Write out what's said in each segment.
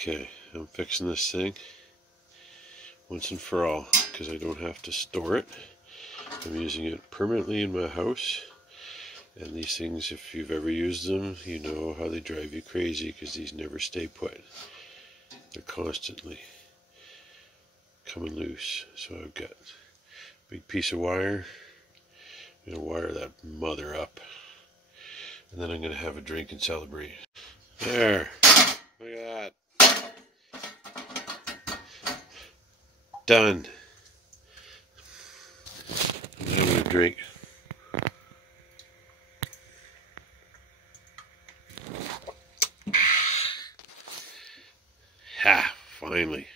Okay, I'm fixing this thing once and for all because I don't have to store it. I'm using it permanently in my house, and these things, if you've ever used them, you know how they drive you crazy because these never stay put. They're constantly coming loose. So I've got a big piece of wire. I'm going to wire that mother up, and then I'm going to have a drink and celebrate. There, look at that. Done. I'm having a drink. Ha! Finally.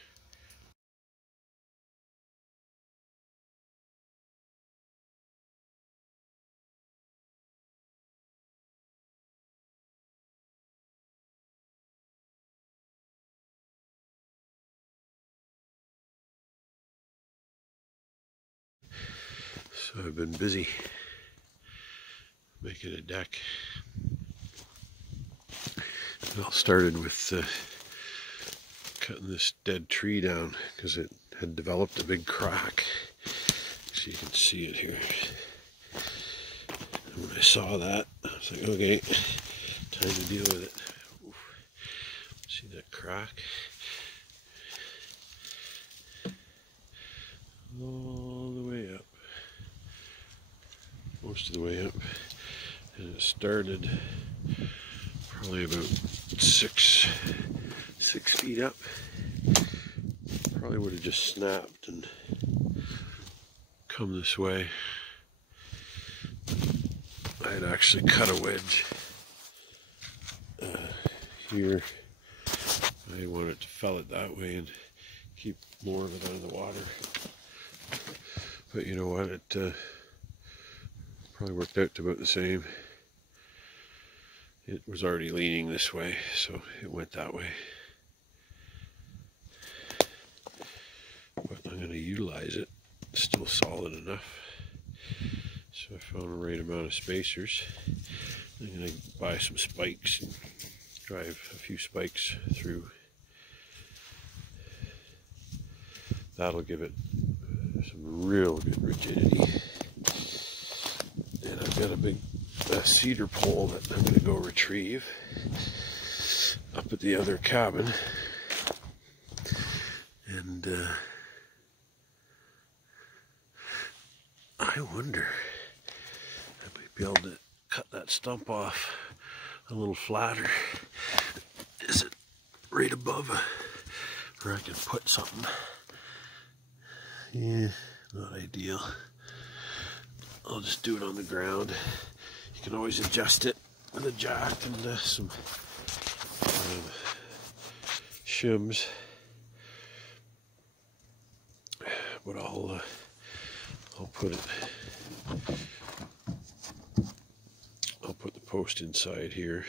So I've been busy making a deck. It all started with cutting this dead tree down because it had developed a big crack. So you can see it here. And when I saw that, I was like, okay, time to deal with it. Oof. See that crack? All the way up. Most of the way up. And it started probably about six feet up. Probably would have just snapped and come this way. I had actually cut a wedge here. I wanted to fell it that way and keep more of it out of the water. But you know what? It probably worked out to about the same. It was already leaning this way, so it went that way. But I'm going to utilize it. It's still solid enough. So I found the right amount of spacers. I'm going to buy some spikes and drive a few spikes through. That'll give it some real good rigidity. And I've got a big cedar pole that I'm going to go retrieve up at the other cabin. And I wonder, I might be able to cut that stump off a little flatter. Is it right above where I can put something? Yeah, not ideal. I'll just do it on the ground. You can always adjust it with a jack and some shims. But I'll put it. I'll put the post inside here,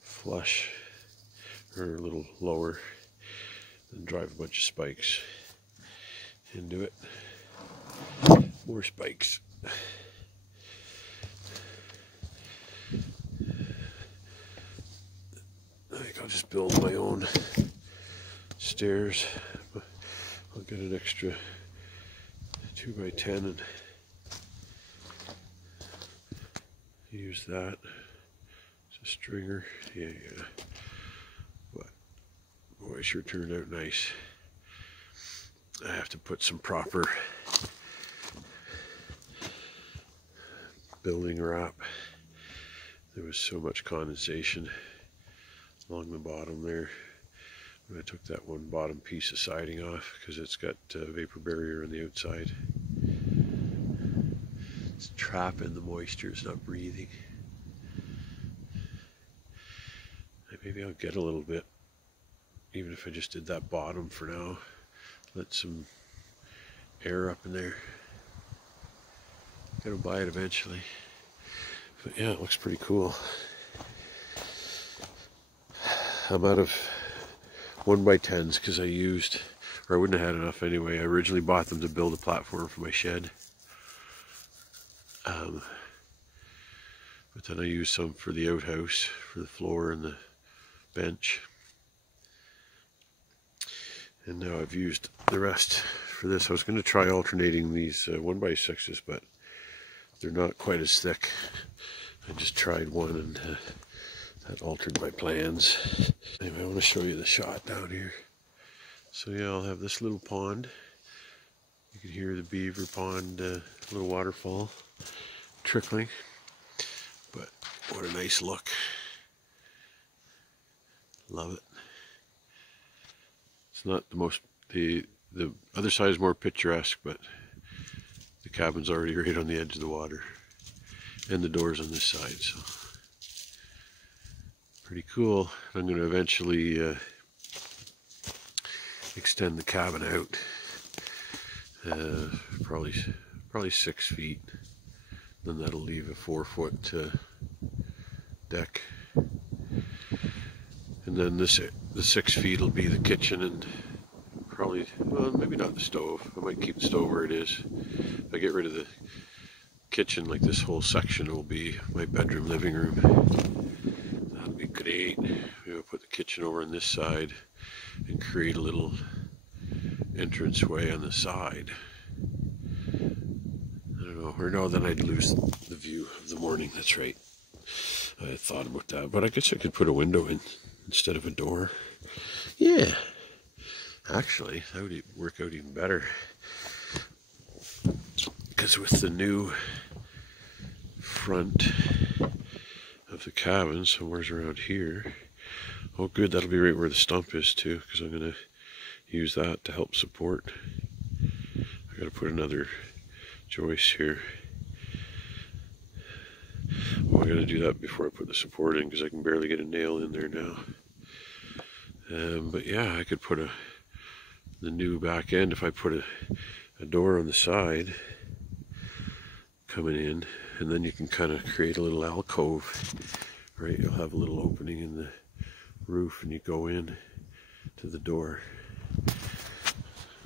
flush or a little lower, and drive a bunch of spikes into it. More spikes. I think I'll just build my own stairs. I'll get an extra 2x10 and use that as a stringer. Yeah. But boy, it sure turned out nice. I have to put some proper building wrap. There was so much condensation along the bottom there. I took that one bottom piece of siding off because it's got vapor barrier on the outside. It's trapping the moisture, it's not breathing. Maybe I'll get a little bit, even if I just did that bottom for now. Let some air up in there. Gotta buy it eventually. But yeah, it looks pretty cool. I'm out of 1x10s because I used, or I wouldn't have had enough anyway. I originally bought them to build a platform for my shed. But then I used some for the outhouse, for the floor and the bench. And now I've used the rest for this. I was going to try alternating these 1x6s, but they're not quite as thick. I just tried one and that altered my plans. Anyway, I want to show you the shot down here. So yeah, I'll have this little pond. You can hear the beaver pond, little waterfall trickling. But what a nice look. Love it. It's not the most, the other side is more picturesque, but the cabin's already right on the edge of the water. And the door's on this side, so pretty cool. I'm going to eventually extend the cabin out, probably 6 feet. Then that'll leave a 4-foot deck. And then the 6 feet will be the kitchen and probably, well, maybe not the stove. I might keep the stove where it is. If I get rid of the kitchen, like this whole section will be my bedroom, living room. That'll be great. Maybe I'll put the kitchen over on this side and create a little entranceway on the side. I don't know, or no, then I'd lose the view of the morning. That's right. I had thought about that, but I guess I could put a window in instead of a door. Yeah, actually, that would work out even better. Because with the new front of the cabin, somewhere's around here. Oh good, that'll be right where the stump is too, because I'm going to use that to help support. I got to put another joist here. Oh, I got to do that before I put the support in, because I can barely get a nail in there now. But yeah, I could put the new back end, if I put a door on the side coming in, and then you can kind of create a little alcove, right? You'll have a little opening in the roof and you go in to the door.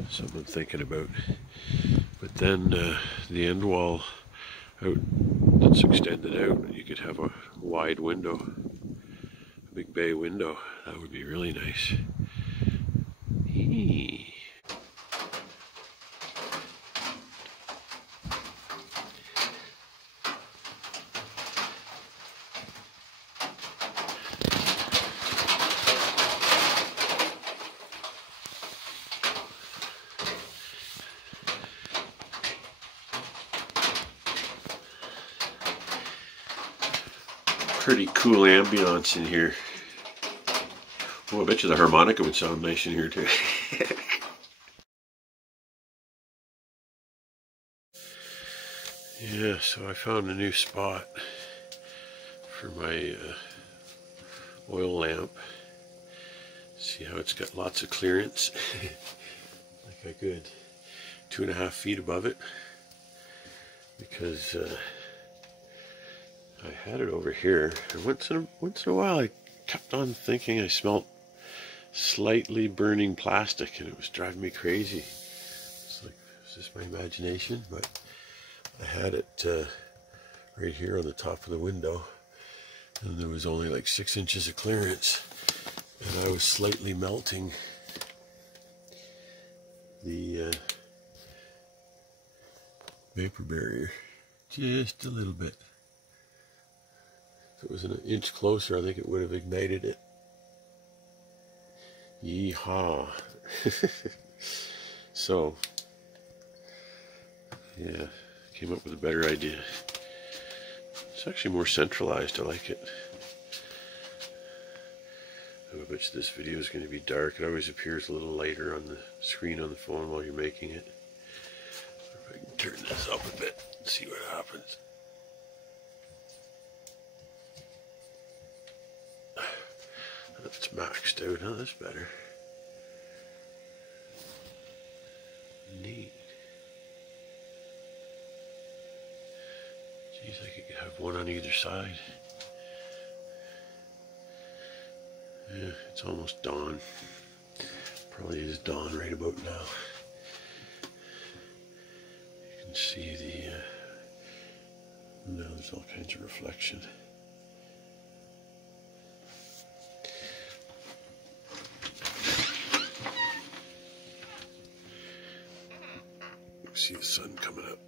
Something I'm thinking about. But then the end wall out that's extended out, you could have a wide window, a big bay window. That would be really nice. Eee. Pretty cool ambiance in here. Oh, I bet you the harmonica would sound nice in here too. Yeah, so I found a new spot for my oil lamp. See how it's got lots of clearance? Like a good 2.5 feet above it. Because I had it over here, and once in a while I kept on thinking I smelled slightly burning plastic, and it was driving me crazy. It's like, is this my imagination? But I had it right here on the top of the window, and there was only like 6 inches of clearance, and I was slightly melting the vapor barrier just a little bit. If it was an inch closer, I think it would have ignited it. Yeehaw. So, yeah, came up with a better idea. It's actually more centralized. I like it. I bet you this video is going to be dark. It always appears a little lighter on the screen on the phone while you're making it. If I can turn this up a bit and see what happens. That's maxed out, huh? That's better. Neat. Geez, I could have one on either side. Yeah, it's almost dawn. Probably is dawn right about now. You can see now there's all kinds of reflection. See the sun coming up.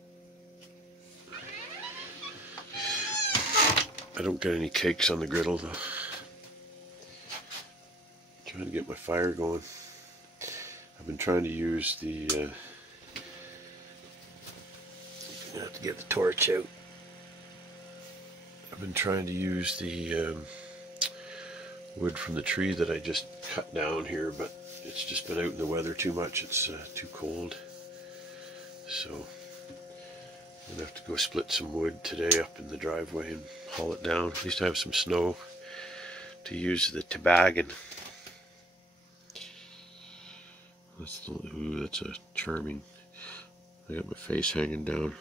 I don't get any cakes on the griddle though. Trying to get my fire going. I've been trying to use the I have to get the torch out. I've been trying to use the wood from the tree that I just cut down here, but it's just been out in the weather too much. It's too cold. So I'm gonna have to go split some wood today up in the driveway and haul it down. At least I have some snow to use the toboggan. That's a charming. I got my face hanging down.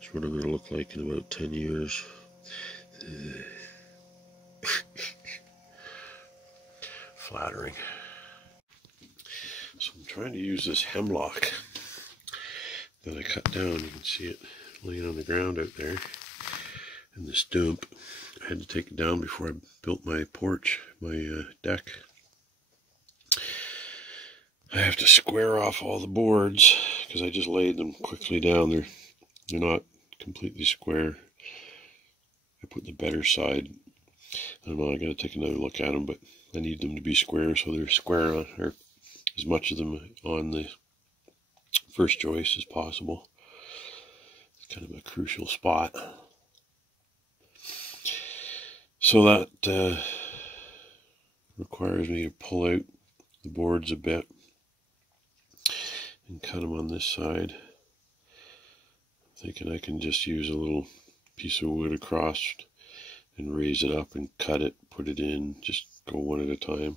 That's what I'm going to look like in about 10 years. Flattering. So I'm trying to use this hemlock that I cut down. You can see it laying on the ground out there in this dump. I had to take it down before I built my porch, my deck. I have to square off all the boards because I just laid them quickly down. They're not completely square. I put the better side. I don't know, I gotta take another look at them, but I need them to be square so they're square on, or as much of them on the first joist as possible. It's kind of a crucial spot. So that requires me to pull out the boards a bit and cut them on this side. I'm thinking I can just use a little piece of wood across and raise it up and cut it, put it in, just go one at a time,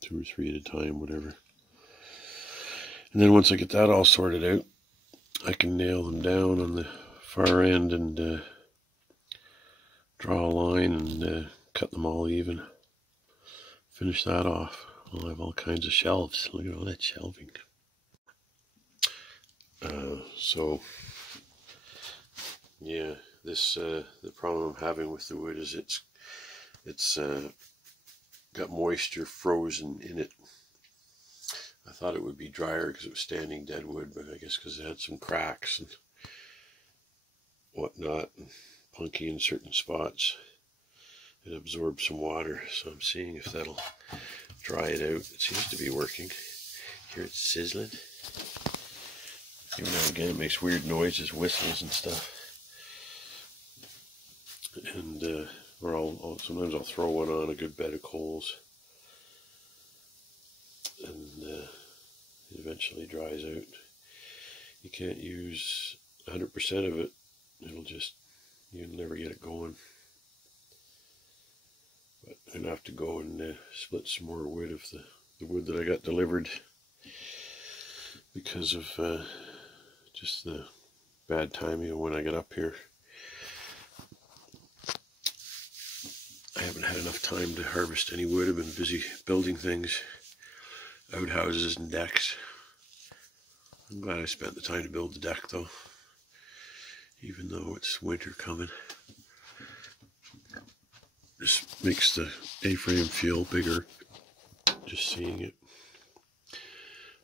2 or 3 at a time, whatever. And then once I get that all sorted out, I can nail them down on the far end and draw a line and cut them all even. Finish that off. I'll have all kinds of shelves. Look at all that shelving. So yeah, this the problem I'm having with the wood is it's got moisture frozen in it. I thought it would be drier because it was standing dead wood, but I guess because it had some cracks and whatnot, and punky in certain spots, it absorbed some water. So I'm seeing if that'll dry it out. It seems to be working. Here it's sizzling. Every now and again it makes weird noises, whistles and stuff. And or sometimes I'll throw one on a good bed of coals, and it eventually dries out. You can't use 100% of it. You'll never get it going. But I'm going to have to go and split some more wood of the wood that I got delivered because of just the bad timing of when I got up here. I haven't had enough time to harvest any wood. I've been busy building things, outhouses and decks. I'm glad I spent the time to build the deck though, even though it's winter coming. Just makes the A-frame feel bigger, just seeing it.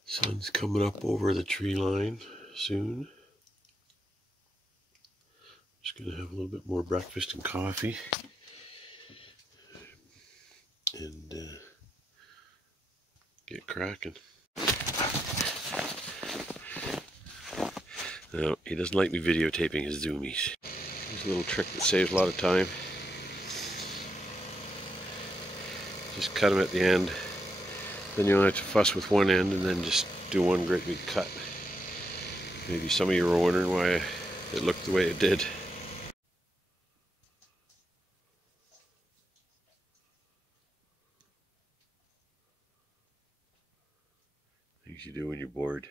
Sun's coming up over the tree line soon. Just gonna have a little bit more breakfast and coffee. And get cracking. No, he doesn't like me videotaping his zoomies. Here's a little trick that saves a lot of time. Just cut them at the end. Then you don't have to fuss with one end, and then just do one great big cut. Maybe some of you were wondering why it looked the way it did. Things you do when you're bored.